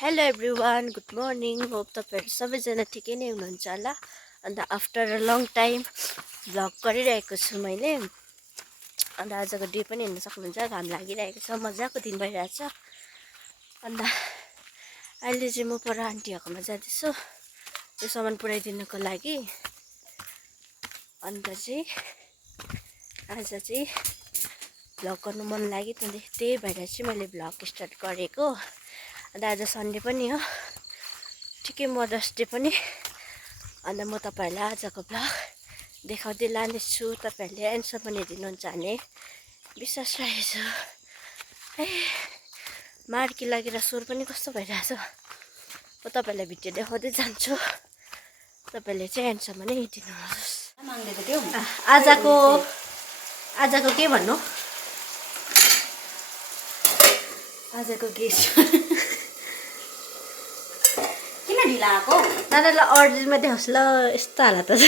Hello everyone, good morning. Hope तपाईँहरू सबैजना ठिकै नै हुनुहुन्छ होला। अन्त after a long time vlog गरिरहेको छु मैले। अन्त आजको डे पनि हेर्न सक्नुहुन्छ, घाम लागिरहेको छ, मजाको दिन भइरहेछ। अन्त अहिले चाहिँ म पर आन्टीहरूकोमा जाँदैछु त्यो सामान पुऱ्याइदिनुको लागि। अन्त चाहिँ आज चाहिँ भ्लग गर्नु मन लाग्यो, त्यही भएर चाहिँ मैले भ्लग स्टार्ट गरेको। अन्त आज सन्डे पनि हो, ठिकै मदर्स डे पनि। अन्त म तपाईँहरूलाई आजको भ्लग देखाउँदै लानेछु। तपाईँहरूले एन्सर पनि हेरिदिनुहुन्छ भने विश्वास राखेको छु। है मार्की लागेर स्वर पनि कस्तो भइरहेछ। म तपाईँहरूलाई भिडियो देखाउँदै जान्छु, तपाईँहरूले चाहिँ एन्सर पनि हेरिदिनुहोस्। आजको के भन्नु, आजको गेस्ट किन ढिला आएको? नानालाई अर्डरमा देखाउँछ ल, यस्तो हालत छ।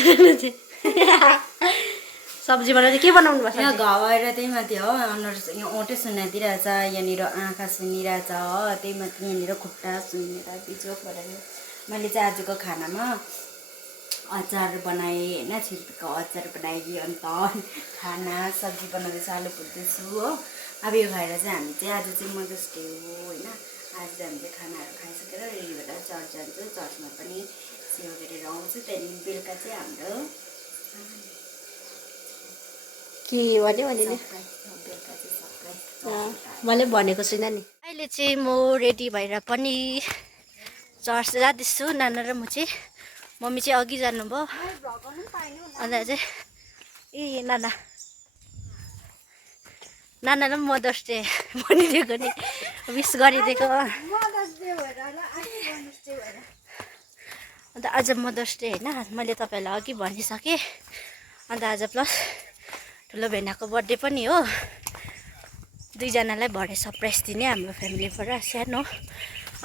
सब्जी बनाउँदै के बनाउनु पर्छ? यहाँ घाउ आएर त्यही माथि हो, अनुहार यहाँ ओठै सुनाइदिइरहेछ, यहाँनिर आँखा सुनिरहेछ हो, त्यही माथि यहाँनिर खुट्टा सुनेर बिजोक भएर मैले चाहिँ आजको खानामा अचार बनाएँ होइन, छिर्पीको अचार बनाएँ। अन्त खाना सब्जी बनाउँदैछु, आलु भुट्दैछु हो। अब यो खाएर चाहिँ हामी चाहिँ आज चाहिँ मदर्स डे हो होइन, आज चाहिँ हामीले खानाहरू खाइसकेर रेडी भएर चर्च जान्छौँ। चर्चमा पनि सेवा गरेर आउँछु, त्यहाँदेखि बेलुका चाहिँ हाम्रो के भन्यो भने मैले भनेको छुइनँ नि। अहिले चाहिँ म रेडी भएर पनि चर्च जाँदैछु। नाना र म चाहिँ, मम्मी चाहिँ अघि जानुभयो। अन्त चाहिँ नानालाई पनि मदर्स डे भनिदिएको नि, विस गरिदिएको। अन्त आज मदर्स डे होइन, मैले तपाईँहरूलाई अघि भनिसकेँ। अन्त आज प्लस ठुलो भेनाको बर्थडे पनि हो। दुईजनालाई भरे सरप्राइज दिने हाम्रो फ्यामिलीबाट सानो।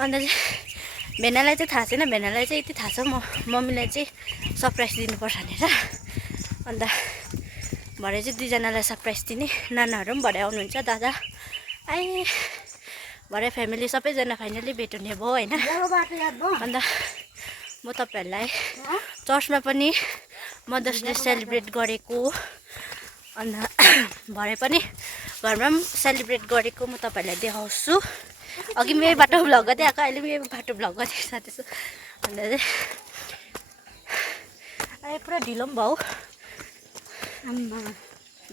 अन्त चाहिँ भेनालाई चाहिँ थाहा छैन, भेनालाई चाहिँ यति थाहा छ मम्मीलाई चाहिँ सरप्राइज दिनुपर्छ भनेर। अन्त भरे चाहिँ दुईजनालाई सरप्राइज दिने। नानाहरू पनि भरे आउनुहुन्छ, दादा आए भरे फ्यामिली सबैजना फाइनली भेट हुने भयो होइन। अन्त म तपाईँहरूलाई चर्चमा पनि मदर्स डे सेलिब्रेट गरेको, अन्त भरे पनि घरमा पनि सेलिब्रेट गरेको म तपाईँहरूलाई देखाउँछु। अघि मेरो बाटो भ्लग गर्दै आएको, अहिले मेरो बाटो भ्लग गर्दै जाँदैछु। अन्त चाहिँ अहिले पुरा ढिलो पनि भयो,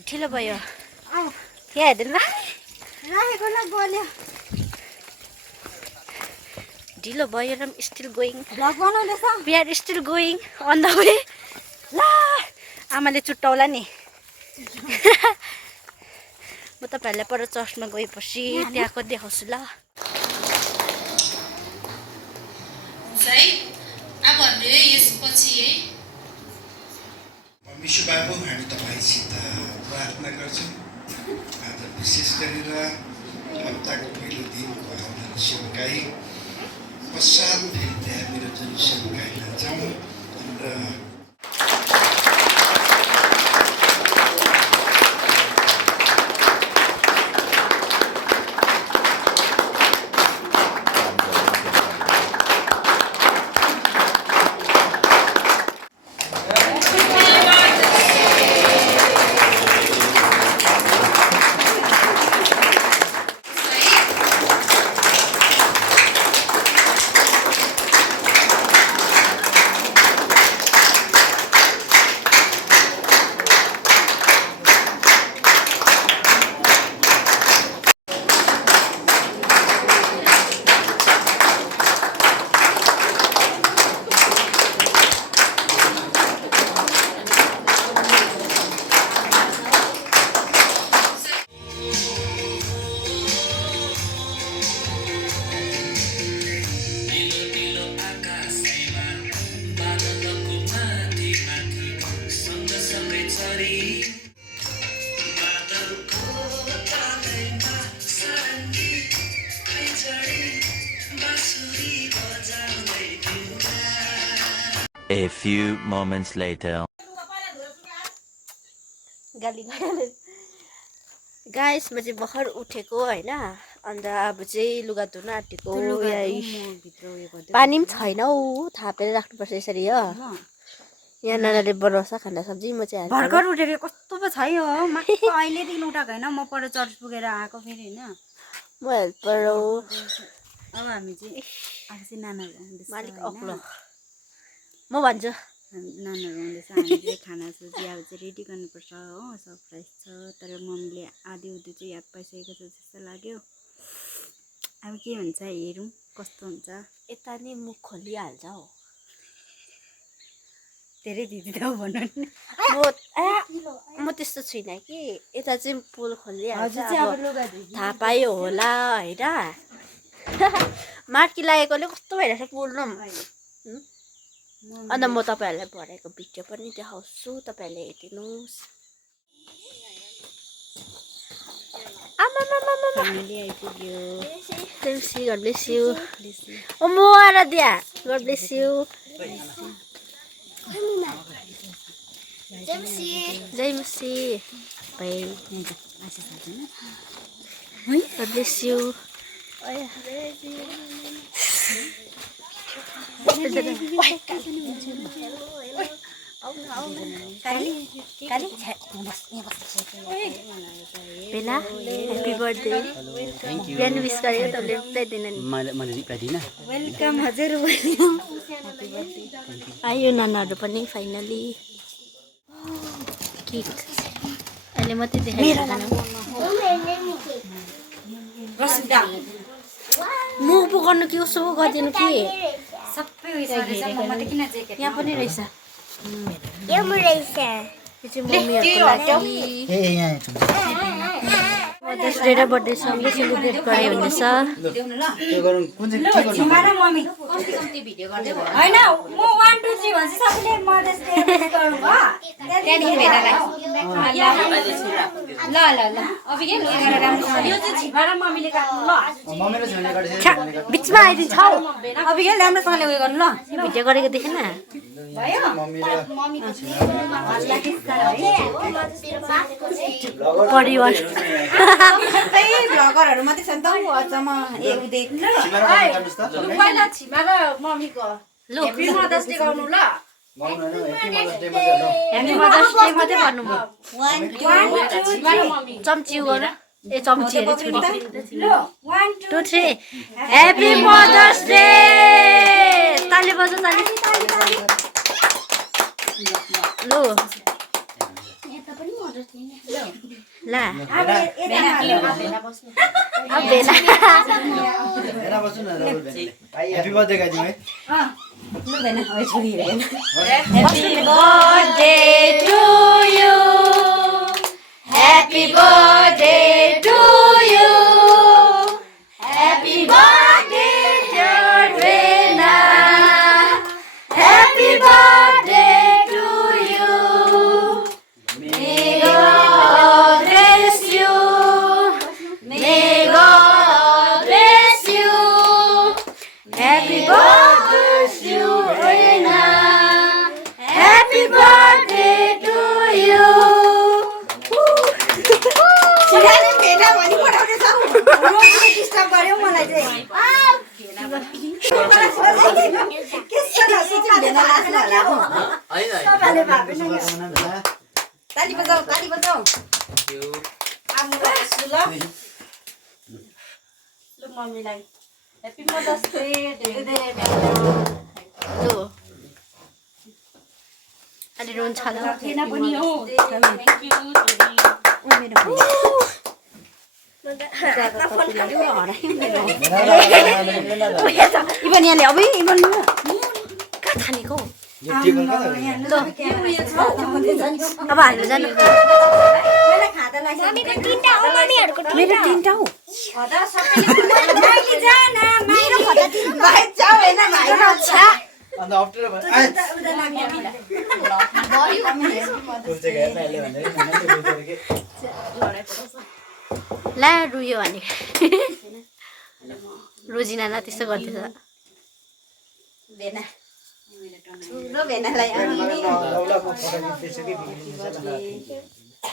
ढिलो भयो। यहाँ हेर्दैन ढिलो भयो र still going, we are still going on the way. ल आमाले चुट्टाउला नि। म तपाईँहरूलाई पर चर्चमा गएपछि त्यहाँको देखाउँछु ल। अब हामीले यसपछि है परमेश्वरबाबु हामी तपाईँसित प्रार्थना गर्छौँ। आज विशेष गरेर हप्ताको पहिलो दिनको हाम्रो सेवकाई पश्चात फेरि त्यहाँनिर जुन सेवकाई जान्छौँ र A few moments later. गाली गाइस, म चाहिँ भर्खर उठेको होइन। अन्त अब चाहिँ लुगा धुन आँटेको भित्र उयो गर्दै पानी पनि छैन हौ थापेर राख्नुपर्छ यसरी हो यहाँ नानाले बनाउँछ खाना सब्जी म चाहिँ भर्खर उठेको कस्तो पो छ हो अहिलेदेखि उठाएको होइन म पर चर्च पुगेर आएको फेरि होइन म हेल्पर हो अब हामी चाहिँ आएको चाहिँ नानाहरू आउँदैछ मालिक होइन? अग्लो म भन्छु नानाहरू आउँदैछ हामी चाहिँ खाना सब्जी अब चाहिँ रेडी गर्नुपर्छ हो सरप्राइज छ तर मम्मीले आधी उधी चाहिँ याद पाइसकेको छ जस्तो लाग्यो अब के हुन्छ हेरौँ कस्तो हुन्छ यता नि मुख खोलिहाल्छ हौ धेरै दिदी त भन्नु नि म त्यस्तो छुइनँ कि यता चाहिँ पुल खोलिहाल्छ हजुर चाहिँ अब अब लुगा धुइ थाहा पायो होला होइन मार्की लागेकोले कस्तो भइरहेछ पुल्नु अन्त म तपाईँहरूलाई भरेको भिडियो पनि देखाउँछु तपाईँहरूले हेरिदिनुहोस् फ्यामिली आइपुग्यो God bless you. Oh, mo Aradia. God bless you. Jai Masi. Bye. God bless you. Bella, happy birthday. बिहान विश गरेको तपाईँले रिप्लाई दिनु नि मैले रिप्लाई दिइनँ वेलकम हजुर आयो नानाहरू पनि फाइनली केक अहिले मात्रै देखाइदिनु मुख पो गर्नु कि उसो गरिदिनु कि सबै उयो रहेछ म मात्रै किन ज्याकेट यहाँ पनि रहेछ यो रहेछ यो चाहिँ मम्मीहरूको लागि मदर्स डे र बर्थडे सँगै सेलिब्रेट गरे हुनेछ त्यो गरौँ कुन चाहिँ के गर्नु छिमा र मम्मी होइन म 1 2 3 भन्छ सबैले मदर्स डे विश गर्नु भयो त्यहाँदेखि भेनालाई ल ल ल अब के गरेर राम्रोसँग यो चाहिँ छिमा र मम्मीले काट्नु ल मम्मीले छोड्ने गर्छ बिचमा आइदिन्छ हौ अब के राम्रोसँगले उयो गर्नु ल यो भिडियो गरेको देखेन मम्मीले परिवार सबै भ्लगरहरू मात्रै छ नि त अचम्म एक देख्नु गर्नुस् त पहिला छिमा र मम्मीको लु हेप्पी मदर्स डे गाउनु ल गाउनु हैन हेप्पी मदर्स डे मात्रै हेप्पी मदर्स डे मात्रै हो भन्नुभयो 1 2 छिमा र मम्मी चम्ची गर ए चम्ची अरे छुरी ल 1 2 2 3 हेप्पी मदर्स डे ताली बजाऊ ताली लु ला अब बेला हेरा बस्नु न रबल बेनले हेप्पी बर्थडे गाइदिनु है ल भेना अब छोरी हेरेन Happy birthday to you. Happy birthday to you. Happy birthday, dear Rena. Happy birthday to you. May God bless you. May God bless you. Happy birthday to you, Rena. Happy birthday to you. छिराले भेना भनी पठाउने छ रोजले disturb गर्यो मलाई चाहिँ के छ भेना लाग्छ होला सबैले भाबेन ताली बजाऊ आमु बस्छु ल ल मम्मीलाई हेप्पी मदर्स डे धेरै धेरै लु अलि रुन्छ ल भेना पनि हो इभन यहाँले अब इभन कहाँ थानेको यो टेबल कता अब हाल्नु जानु मेरो तिनटा हो अन्त अप्ठ्यारो भयो कुन चाहिँ हेर्न अहिले भन्दै ला रुयो भने रोजिनालाई त्यस्तो गर्दैछ ठुलो भेनालाई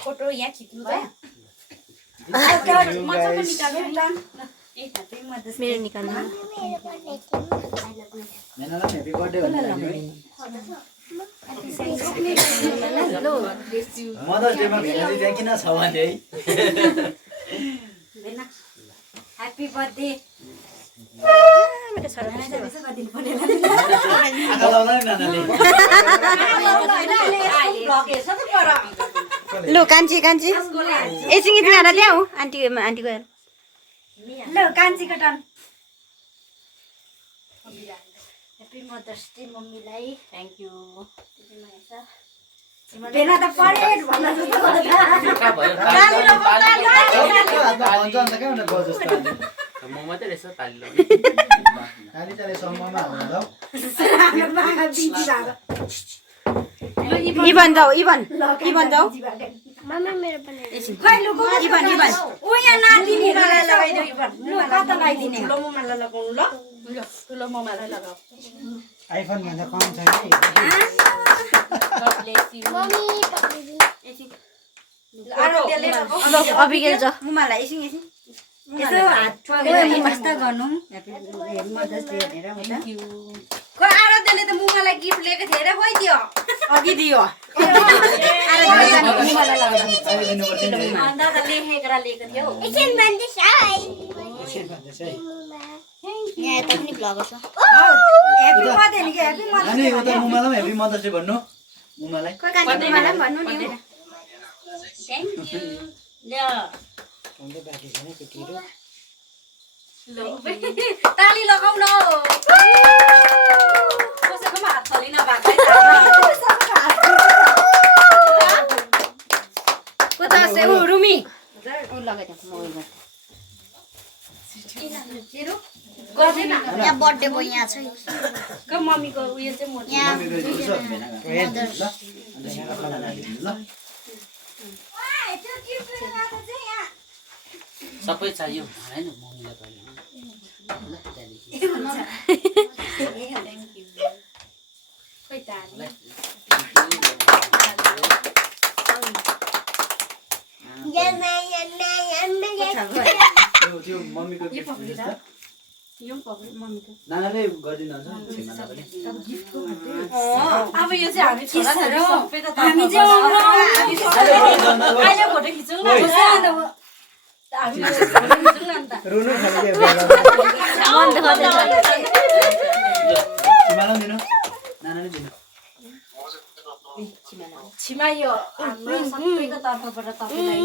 फोटो यहाँ खिच्नु भयो मेरो निकाल्नु भेनालाई ह्यापी बर्थडे भन्नु मदर्स डेमा भेना चाहिँ त्यहाँ किन छ भने है ह्याप्पी बर्थडे आँखा लाउला नि नानाले लु कान्छी एकछिन आएर ल्याऊ आन्टी गएर ल कान्छीको टर्न ह्याप्पी मदर्स डे मम्मीलाई थ्याङ्क यू भेना त परेड भन्न जस्तो भन्छ अन्त कहाँ हुन गयो जस्तो म मात्रै रहेछ ताली लाउने नानी चाहिँ सम्ममा हाल्नु ल इभन जाऊ जाऊ मम्मी मेरो बनाइदिनु खै लु इभन ऊ यहाँ नातिनी मलाई लगाइदेऊ इभन लु कता लगाइदिने ठुलो ममालाई लगाउनु ल ठुलो ममालाई लगाऊ आइफोन भन्दा कम छ कि मम्मी पक्रिदिनु अबिगेल जा मुमालाई एकछिन यसो हात मस्त गर्नु मदर्स डे भनेर खै आराध्यले त मुमालाई गिफ्ट लिएको थियो अरे खोइ दियो अघि दियो दादा लेखेर लिएको थियो एकछिन भन्दैछ है यहाँ यता पनि भ्लगर छ ह्याप्पी बर्थडे नि के ह्याप्पी मदर्स नानी उता मुमालाई पनि ह्यापी मदर्स डे भन्नु मुमालाई खै कान्छी मुमालाई पनि भन्नु नि थ्याङ्क यू ल ताली लगाउ न कसैकोमा हात थली नभएको रुमी गर्दैन यहाँ बर्थडे बोय यहाँ छ मम्मीको उयो चाहिँ मोटो सबै चाहियो होइन मम्मीलाई पहिला ल त्यहाँदेखि खोइ ताली त्यो मम्मीको गिफ्ट जस्तो यो पनि पक्रियो मम्मीको नानाले गरिदिनुहुन्छ छिमाना पनि अब यो चाहिँ हामी छोरा छोरी सबै त हामी चाहिँ अहिले फोटो खिचौँ न हामी फोटो खिचौँ न अन्त रुनु खाली मन देखाउँदै छिमाना दिनु नानाले दिनु छिमा यो हाम्रो सबैको तर्फबाट तपाईँलाई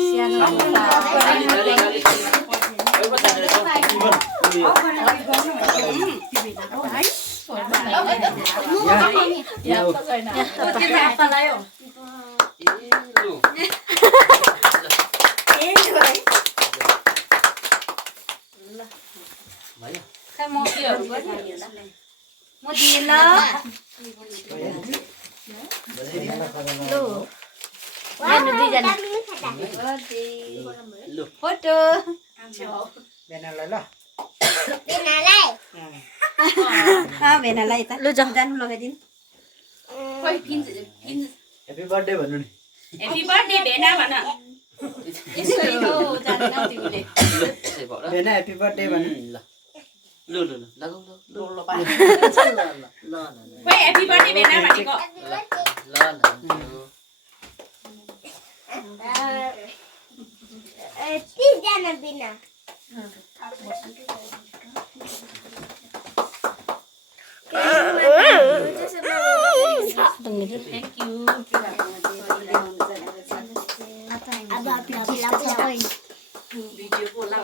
सानो म दिएँ ल दुईजना फोटो बेनालाई ल भेनालाई त लु जाऊ जानु लगाइदिनु ह्यापी बर्थडे भन्नु नि ह्याप्पी बर्थडे भेना भन यसरी हो जान्दैनौ तिमीले भेना ह्यापी बर्थडे भन्नु ल लु लु लु लगाउ ल ल पाए ल ल खोइ ह्याप्पी बर्थडे भेना भनेको ल तिनजना बिना थ्याङ्क यू अब सबै भिडियो बोला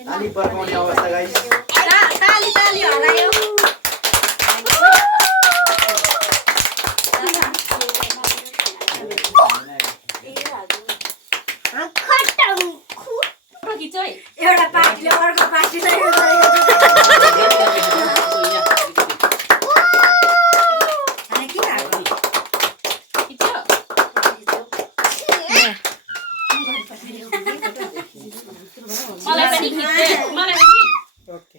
ताली पर्काउने अवस्था गाइस ताली ताली हरायो फोटो खिच्यो है एउटा पार्टीले अर्को पार्टीलाई मलाई पनि खिच्दै मलाई पनि ओके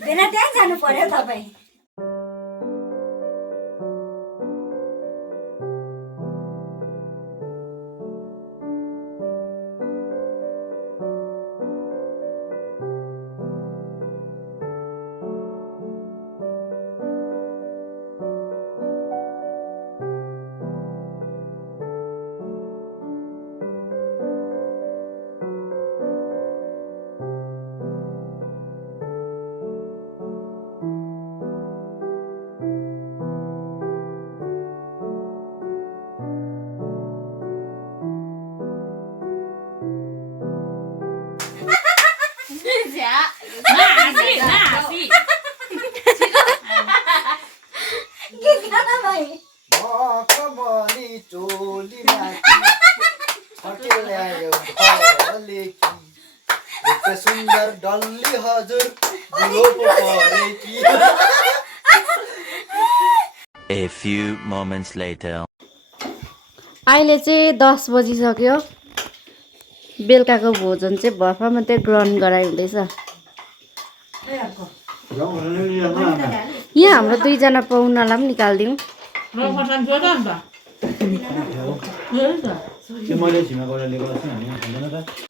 भेना त्यहाँ जानु पर्यो तपाईँ कमली चोली नाची ल्यायो लेकी एक सुन्दर डल्ली हजुर बुढो पो परेकी A few moments later. अहिले चाहिँ 10 बजिसक्यो बेलुकाको भोजन चाहिँ भर्खर मात्रै ग्रहण गराइ हुँदैछ यहाँ हाम्रो 2 जना पाहुनालाई पनि निकालिदिउँ त्यो मैले छिमा गएर लिएको छु हामी खाँदैन त